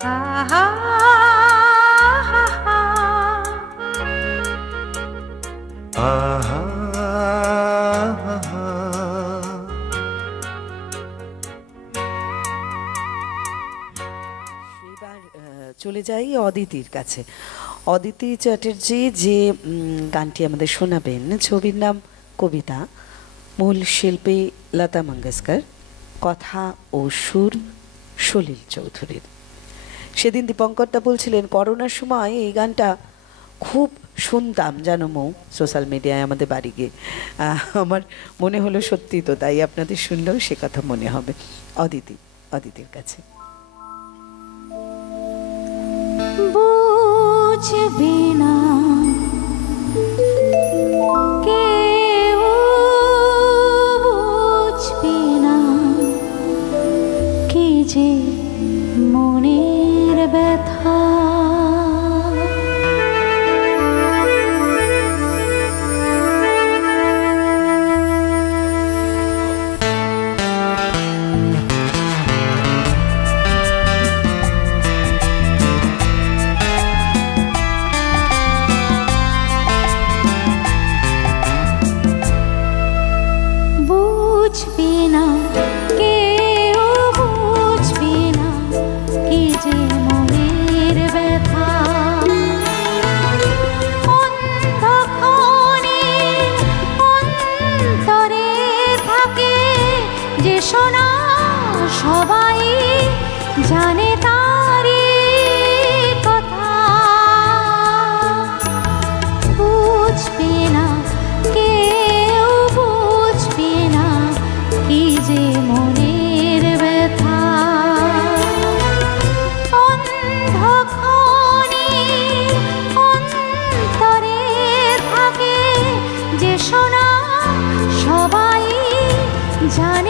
আহা আহা চলে যাই অদিতির কাছে। অদিতি চ্যাটার্জি যে গানটি আমাদের শোনাবেন, ছবির নাম কবিতা, মূল শিল্পী লতা মঙ্গেশকর, কথা ও সুর সলিল চৌধুরীর। সেদিন দীপঙ্করদা বলছিলেন করোনার সময় এই গানটা খুব শুনতাম জানো মৌ, সোশ্যাল মিডিয়ায় আমাদের বাড়ি গিয়ে। আমার মনে হলো সত্যি তো, তাই আপনাদের শুনলেও সে কথা মনে হবে। অদিতির কাছে। বুঝবে না কেউ, বুঝবে না কি যে মনের ব্যথা। বুঝবে না কেউ, বুঝবে না কি যে মনের ব্যথা। অন্ধক্ষণে অন্তরে থাকে যে শোনা, সবাই জানে তারি কথা। বুঝবে না কেউ, বুঝবে না কি যে মনের ব্যথা। অন্ধক্ষণে অন্তরে থাকে যে শোনা, সবাই জানে